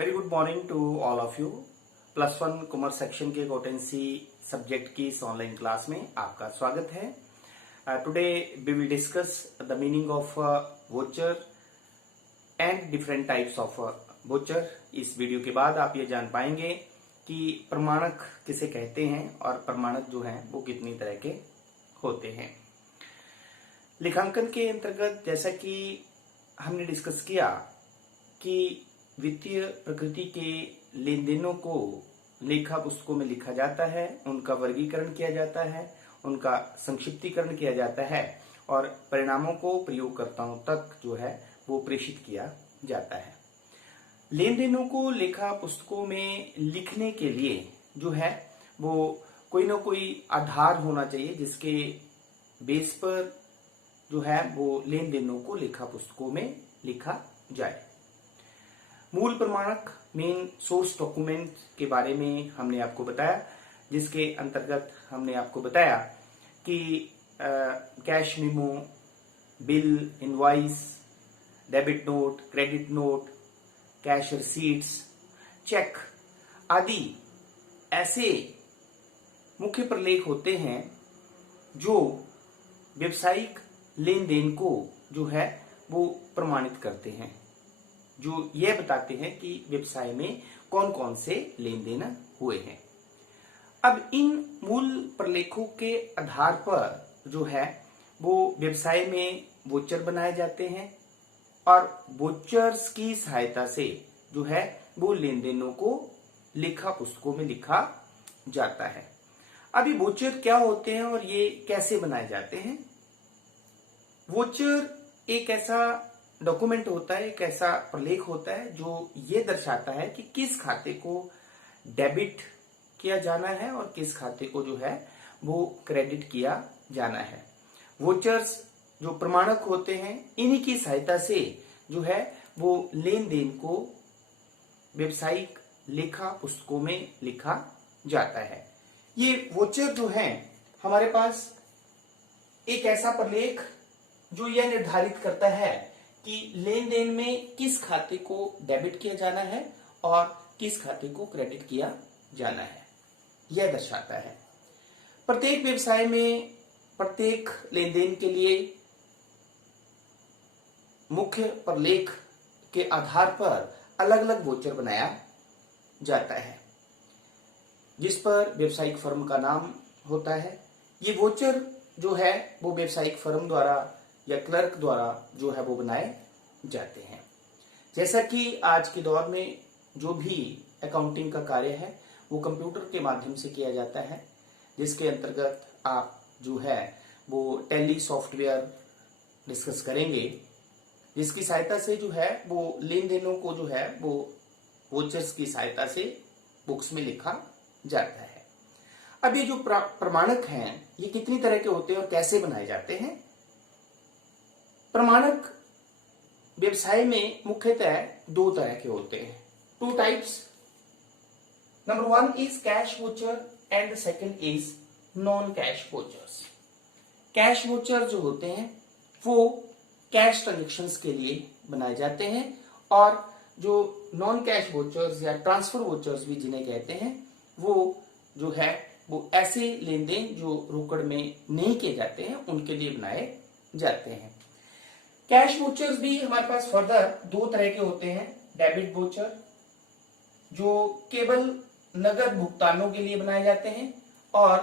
Very good morning to all of you. Plus one commerce section के accountancy subject की इस online class में आपका स्वागत है। Today we will discuss the meaning of voucher and different types of voucher. इस video के बाद आप ये जान पाएंगे कि प्रमाणक किसे कहते हैं और प्रमाणक जो हैं वो कितनी तरह के होते हैं। लेखांकन के अंतर्गत जैसा कि हमने डिस्कस किया कि वित्तीय प्रकृति के लेन देनों को लेखा पुस्तकों में लिखा जाता है, उनका वर्गीकरण किया जाता है, उनका संक्षिप्तीकरण किया जाता है और परिणामों को प्रयोगकर्ताओं तक जो है वो प्रेषित किया जाता है। लेन देनों को लेखा पुस्तकों में लिखने के लिए जो है वो कोई ना कोई आधार होना चाहिए जिसके बेस पर जो है वो लेन देनों को लेखा पुस्तकों में लिखा जाए। मूल प्रमाणक मेन सोर्स डॉक्यूमेंट के बारे में हमने आपको बताया, जिसके अंतर्गत हमने आपको बताया कि cash memo, bill, invoice, debit note, credit note, cash receipts, cheque आदि ऐसे मुख्य प्रलेख होते हैं जो व्यवसायिक लेन देन को जो है वो प्रमाणित करते हैं, जो ये बताते हैं कि व्यवसाय में कौन कौन से लेन देन हुए हैं। अब इन मूल प्रलेखों के आधार पर जो है वो व्यवसाय में वोचर बनाए जाते हैं और वोचर्स की सहायता से जो है वो लेन देनों को लेखा पुस्तकों में लिखा जाता है। अभी वोचर क्या होते हैं और ये कैसे बनाए जाते हैं? वोचर एक ऐसा डॉक्यूमेंट होता है, एक ऐसा प्रलेख होता है जो ये दर्शाता है कि किस खाते को डेबिट किया जाना है और किस खाते को जो है वो क्रेडिट किया जाना है। वोचर्स जो प्रमाणक होते हैं, इन्हीं की सहायता से जो है वो लेन देन को व्यवसायिक लेखा पुस्तकों में लिखा जाता है। ये वोचर जो है हमारे पास एक ऐसा प्रलेख जो यह निर्धारित करता है कि लेन देन में किस खाते को डेबिट किया जाना है और किस खाते को क्रेडिट किया जाना है, यह दर्शाता है। प्रत्येक व्यवसाय में प्रत्येक लेन देन के लिए मुख्य प्रलेख के आधार पर अलग अलग वोचर बनाया जाता है, जिस पर व्यवसायिक फर्म का नाम होता है। ये वोचर जो है वो व्यवसायिक फर्म द्वारा या क्लर्क द्वारा जो है वो बनाए जाते हैं। जैसा कि आज के दौर में जो भी अकाउंटिंग का कार्य है वो कंप्यूटर के माध्यम से किया जाता है, जिसके अंतर्गत आप जो है वो टैली सॉफ्टवेयर डिस्कस करेंगे, जिसकी सहायता से जो है वो लेन देनों को जो है वो वोचर्स की सहायता से बुक्स में लिखा जाता है। अब ये जो प्रमाणक हैं ये कितनी तरह के होते हैं और कैसे बनाए जाते हैं? प्रमाणक व्यवसाय में मुख्यतः दो तरह के होते हैं, two types. Number one is cash voucher and the second is non cash vouchers. Cash voucher जो होते हैं वो कैश ट्रांजेक्शन्स के लिए बनाए जाते हैं और जो नॉन कैश वोचर्स या ट्रांसफर वोचर्स भी जिन्हें कहते हैं वो जो है वो ऐसे लेन देन जो रोकड़ में नहीं किए जाते हैं उनके लिए बनाए जाते हैं। कैश वोचर्स भी हमारे पास फर्दर दो तरह के होते हैं। डेबिट वोचर जो केवल नगद भुगतानों के लिए बनाए जाते हैं और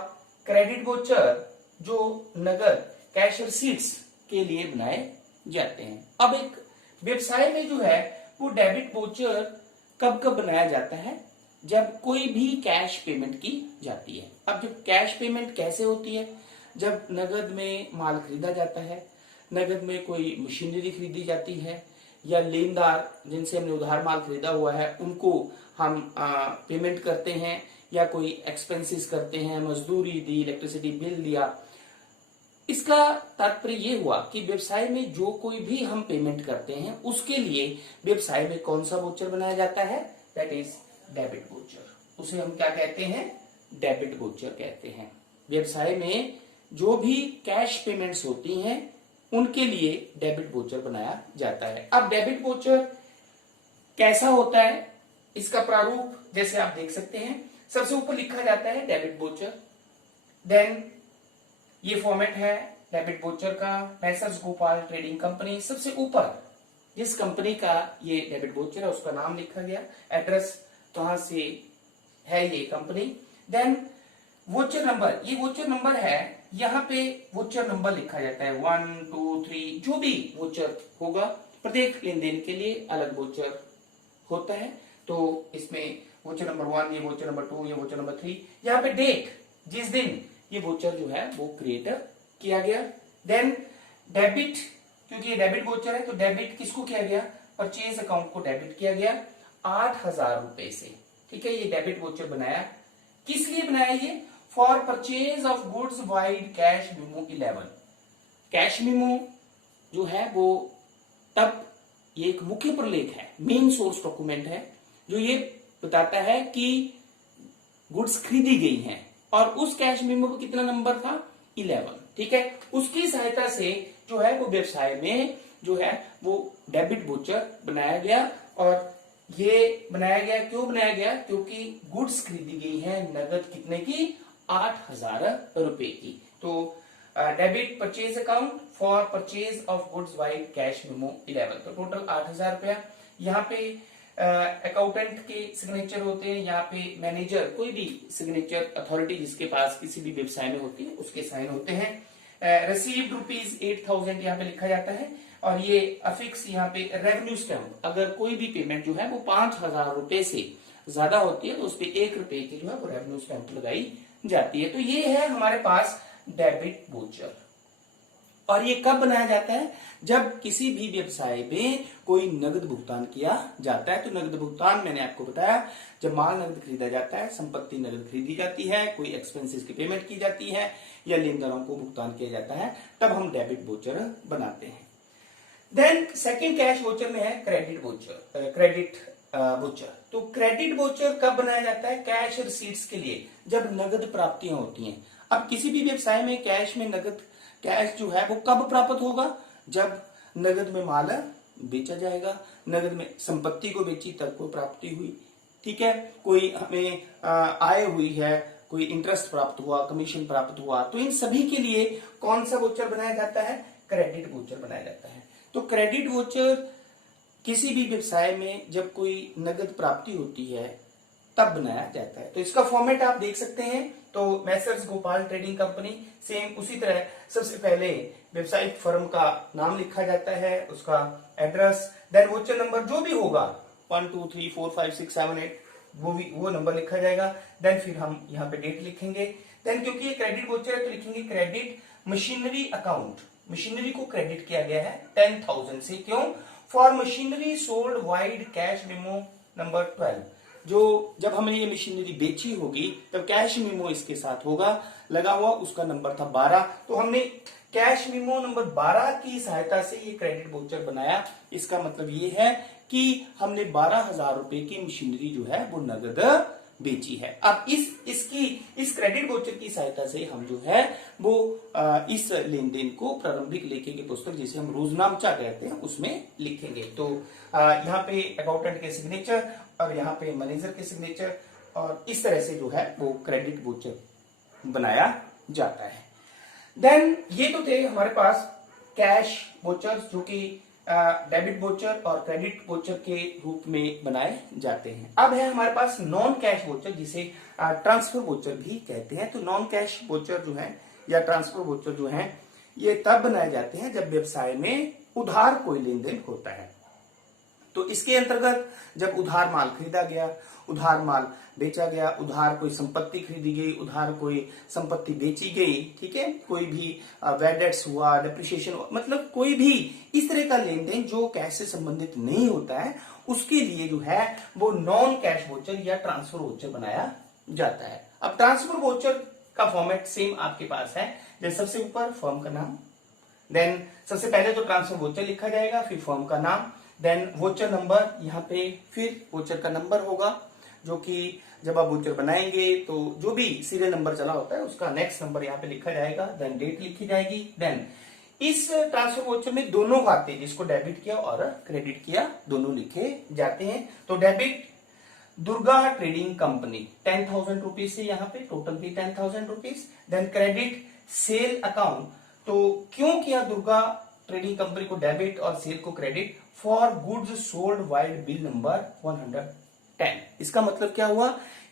क्रेडिट वोचर जो नगद कैश रिसीट्स के लिए बनाए जाते हैं। अब एक व्यवसाय में जो है वो डेबिट वोचर कब कब बनाया जाता है? जब कोई भी कैश पेमेंट की जाती है। अब जब कैश पेमेंट कैसे होती है? जब नगद में माल खरीदा जाता है, नगद में कोई मशीनरी खरीदी जाती है या लेनदार जिनसे हमने उधार माल खरीदा हुआ है उनको हम पेमेंट करते हैं या कोई एक्सपेंसेस करते हैं, मजदूरी दी, इलेक्ट्रिसिटी बिल दिया। इसका तात्पर्य ये हुआ कि व्यवसाय में जो कोई भी हम पेमेंट करते हैं उसके लिए व्यवसाय में कौन सा वोचर बनाया जाता है? That is debit voucher. उसे हम क्या कहते हैं? डेबिट वोचर कहते हैं। व्यवसाय में जो भी कैश पेमेंट्स होती हैं उनके लिए डेबिट वोचर बनाया जाता है। अब डेबिट वोचर कैसा होता है इसका प्रारूप जैसे आप देख सकते हैं, सबसे ऊपर लिखा जाता है डेबिट वोचर। देन ये फॉर्मेट है डेबिट वोचर का, मैसर्स गोपाल ट्रेडिंग कंपनी, सबसे ऊपर जिस कंपनी का ये डेबिट वोचर है उसका नाम लिखा गया, एड्रेस कहां से है ये कंपनी। देन वोचर नंबर, ये वोचर नंबर है, यहाँ पे वोचर नंबर लिखा जाता है 1 2 3, जो भी वोचर होगा प्रत्येक लेन देन के लिए अलग वोचर होता है। तो इसमें वोचर नंबर 1, ये वोचर नंबर 2, ये वोचर नंबर 3, यहाँ पे डेट जिस दिन ये वोचर जो है वो क्रिएट किया गया। देन डेबिट, क्योंकि ये डेबिट वोचर है तो डेबिट किसको किया गया, परचेज अकाउंट को डेबिट किया गया 8,000 रुपए से। ठीक है, ये डेबिट वोचर बनाया, किस लिए बनाया ये, for purchase of goods wide cash memo 11। Cash memo जो है वो तब ये एक मुख्य प्रलेख है, मेन सोर्स डॉक्यूमेंट है, जो ये बताता है कि गुड्स खरीदी गई हैं, और उस कैश मेमो पर कितना नंबर था, 11। ठीक है, उसकी सहायता से जो है वो व्यवसाय में जो है वो डेबिट वोचर बनाया गया। और ये बनाया गया, क्यों बनाया गया, क्योंकि गुड्स खरीदी गई है नगद कितने की, 8,000 रुपए की। तो debit purchase account for purchase of goods wide cash memo 11, तो टोटल 8,000 रुपया। यहाँ पे अकाउंटेंट के सिग्नेचर होते हैं, यहाँ पे मैनेजर, कोई भी सिग्नेचर अथॉरिटी जिसके पास किसी भी व्यवसाय में होती है उसके साइन होते हैं। रिसीव्ड रुपीज 8,000 यहाँ पे लिखा जाता है, और ये अफिक्स यहाँ पे रेवेन्यू स्टैम्प, अगर कोई भी पेमेंट जो है वो 5,000 रुपए से ज्यादा होती है तो उस पर 1 रुपए की जो है वो रेवेन्यू स्टैम्प लगाई जाती है। तो ये है हमारे पास डेबिट वोचर। और ये कब बनाया जाता है, जब किसी भी व्यवसाय में कोई नगद भुगतान किया जाता है। तो नगद भुगतान मैंने आपको बताया, जब माल नगद खरीदा जाता है, संपत्ति नगद खरीदी जाती है, कोई एक्सपेंसेस की पेमेंट की जाती है, या लेनदारों को भुगतान किया जाता है, तब हम डेबिट वोचर बनाते हैं। देन सेकेंड कैश वोचर में है क्रेडिट वोचर, क्रेडिट वोचर। तो क्रेडिट वोचर कब बनाया जाता है, कैश रिसीट्स के लिए, जब नगद प्राप्तियां होती हैं। अब किसी भी व्यवसाय में कैश में नगद कैश जो है वो कब प्राप्त होगा, जब नगद में माल बेचा जाएगा, नगद में संपत्ति को बेची तब को प्राप्ति हुई। ठीक है, कोई हमें आय हुई है, कोई इंटरेस्ट प्राप्त हुआ, कमीशन प्राप्त हुआ, तो इन सभी के लिए कौन सा वोचर बनाया जाता है, क्रेडिट वोचर बनाया जाता है। तो क्रेडिट वोचर किसी भी व्यवसाय में जब कोई नगद प्राप्ति होती है तब बनाया जाता है। तो इसका फॉर्मेट आप देख सकते हैं। तो Messrs Gopal trading company, same उसी तरह सबसे पहले वेबसाइट फर्म का नाम लिखा जाता है, उसका एड्रेस, देन वोचर नंबर जो भी होगा 1 2 3 4 5 6 7 8 वो नंबर लिखा जाएगा। देन फिर हम यहाँ पे डेट लिखेंगे। देन क्योंकि ये क्रेडिट वोचर है तो लिखेंगे क्रेडिट मशीनरी अकाउंट, मशीनरी को क्रेडिट किया गया है 10,000 से, क्यों, for machinery sold wide cash memo number 12। जो जब हमने ये मशीनरी बेची होगी तब कैश मेमो इसके साथ होगा लगा हुआ, उसका नंबर था 12। तो हमने कैश मेमो नंबर 12 की सहायता से ये क्रेडिट वोचर बनाया। इसका मतलब ये है कि हमने 12,000 रुपए की मशीनरी जो है वो नगद बेची है। अब इस क्रेडिट वोचर की सहायता से हम जो है वो इस लेन देन को प्रारंभिक लेखे की पुस्तक जिसे हम रोजनामचा कहते हैं उसमें लिखेंगे। तो यहाँ पे अकाउंटेंट के सिग्नेचर और यहाँ पे मैनेजर के सिग्नेचर, और इस तरह से जो है वो क्रेडिट वोचर बनाया जाता है। देन ये तो थे हमारे पास कैश वोचर जो कि डेबिट वोचर और क्रेडिट वोचर के रूप में बनाए जाते हैं। अब है हमारे पास नॉन कैश वोचर जिसे ट्रांसफर वोचर भी कहते हैं। तो नॉन कैश वोचर जो है या ट्रांसफर वोचर जो है ये तब बनाए जाते हैं जब व्यवसाय में उधार कोई लेन देन होता है। तो इसके अंतर्गत जब उधार माल खरीदा गया, उधार माल बेचा गया, उधार कोई संपत्ति खरीदी गई, उधार कोई संपत्ति बेची गई, ठीक है, कोई भी बैड डेट्स हुआ, डेप्रिसिएशन हुआ, मतलब कोई भी इस तरह का लेन देन जो कैश से संबंधित नहीं होता है उसके लिए जो है वो नॉन कैश वोचर या ट्रांसफर वोचर बनाया जाता है। अब ट्रांसफर वोचर का फॉर्मेट सेम आपके पास है, जैसे सबसे ऊपर फर्म का नाम, देन सबसे पहले तो ट्रांसफर वोचर लिखा जाएगा, फिर फर्म का नाम, देन वोचर नंबर, यहाँ पे फिर वोचर का नंबर होगा जो कि जब आप वोचर बनाएंगे तो जो भी सीरियल नंबर चला होता है उसका नेक्स्ट नंबर यहाँ पे लिखा जाएगा, देन डेट लिखी जाएगी। देन इस ट्रांसफर वोचर में दोनों खाते जिसको डेबिट किया और क्रेडिट किया दोनों लिखे जाते हैं। तो debit Durga trading company 10,000 rupees से यहाँ पे टोटल भी 10,000 rupees. Then credit sale account, तो क्यों किया दुर्गा ट्रेडिंग कंपनी को डेबिट और सेल को credit? For goods sold vide bill number 110। इसका मतलब क्या हुआ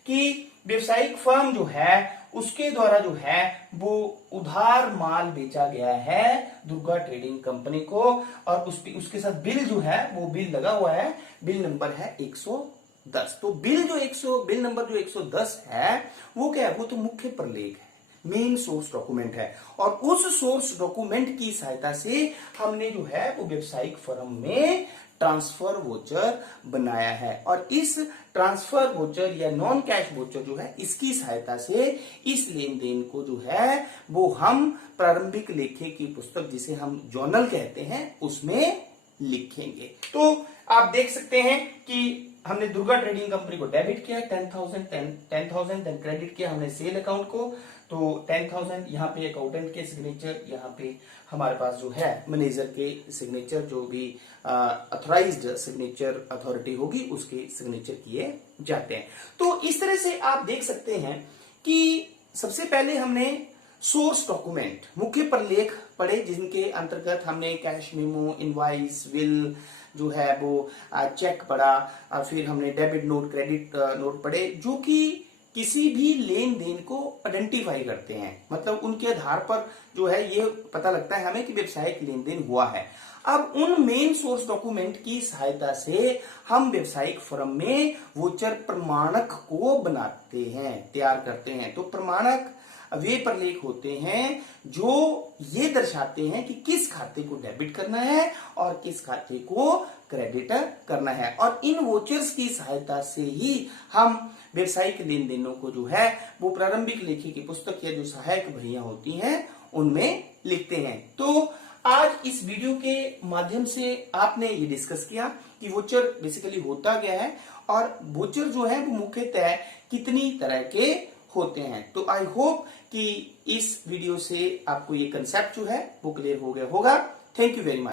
कि व्यवसायिक फर्म जो है उसके द्वारा जो है वो उधार माल बेचा गया है दुर्गा ट्रेडिंग कंपनी को, और उसके साथ बिल जो है वो बिल लगा हुआ है, बिल नंबर है 110। तो बिल नंबर जो 110 है वो क्या है? वो तो मुख्य प्रलेख है, मेन सोर्स डॉक्यूमेंट है, और उस सोर्स डॉक्यूमेंट की सहायता से हमने जो है वो व्यवसायिक फर्म में ट्रांसफर वोचर बनाया है, और इस ट्रांसफर वोचर या नॉन कैश वोचर जो है इसकी सहायता से इस लेन देन को जो है वो हम प्रारंभिक लेखे की पुस्तक जिसे हम जर्नल कहते हैं उसमें लिखेंगे। तो आप देख सकते हैं कि हमने दुर्गा ट्रेडिंग कंपनी को डेबिट किया 10,000, देन क्रेडिट किया हमने सेल अकाउंट को, तो 10,000 यहाँ पे अकाउंटेंट के सिग्नेचर, यहाँ पे हमारे पास जो है मैनेजर के सिग्नेचर, जो भी अथॉराइज्ड सिग्नेचर अथॉरिटी होगी उसके सिग्नेचर किए जाते हैं। तो इस तरह से आप देख सकते हैं कि सबसे पहले हमने सोर्स डॉक्यूमेंट मुख्य प्रलेख पढ़े, जिनके अंतर्गत हमने कैश मेमो, इनवॉइस, विल जो है वो चेक पढ़ा, और फिर हमने डेबिट नोट, क्रेडिट नोट पढ़े, जो कि किसी भी लेन देन को आइडेंटिफाई करते हैं, मतलब उनके आधार पर जो है ये पता लगता है हमें कि व्यवसायिक लेन देन हुआ है। अब उन मेन सोर्स डॉक्यूमेंट की सहायता से हम व्यवसायिक फर्म में वोचर प्रमाणक को बनाते हैं, तैयार करते हैं। तो प्रमाणक वे प्रलेख होते हैं जो ये दर्शाते हैं कि किस खाते को डेबिट करना है और किस खाते को क्रेडिट करना है, और इन वोचर्स की सहायता से ही हम व्यवसायिक लेन देनों को जो है वो प्रारंभिक लेखे की पुस्तक या जो सहायक भैया होती हैं उनमें लिखते हैं। तो आज इस वीडियो के माध्यम से आपने ये डिस्कस किया कि वोचर बेसिकली होता क्या है, और वोचर जो है वो मुख्यतः कितनी तरह के होते हैं। तो आई होप कि इस वीडियो से आपको ये कंसेप्ट जो है वो क्लियर हो गया होगा। Thank you very much.